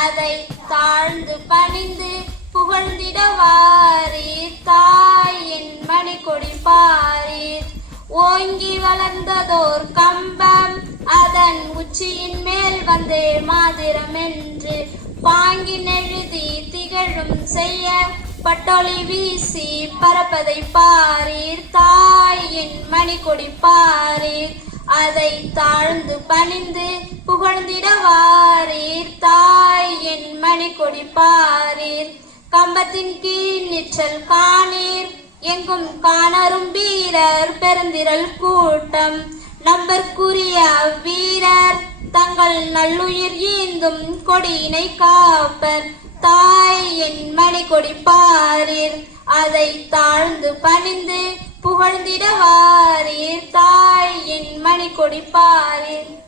அதை தாழ்ந்து பணிந்து புகழ்ந்திடவாரீர். தாய் என் மணிக்கொடி பாரீர். ஓங்கி வளர்ந்ததோர் கம்பம் அதன் உச்சியின் மேல் வந்தே மாதிரம் என்று பாங்கின் எழுதி திகழும் செய்ய பட்டொளி வீசி பரப்பதை பாரீர். தாய் என் மணிக்கொடி பாரீர். அதை தாழ்ந்து பணிந்து புகழ்ந்திடவாரீர். தாய் என் மணிக்கொடி பாரீர். கம்பத்தின் கீழ் நிற்றல் காணீர். எங்கும் காணரும் வீரர் பெருந்திரள் கூட்டம். நம்பற்குரிய வீரர் தங்கள் நல்லுயிர் ஈந்தும் கொடியினை காப்பர். தாய் என் மணிக்கொடி பாரீர். அதை தாழ்ந்து பணிந்து புகழ்ந்திடவாரீர். தாய் என் மணிக்கொடி பாரீர்.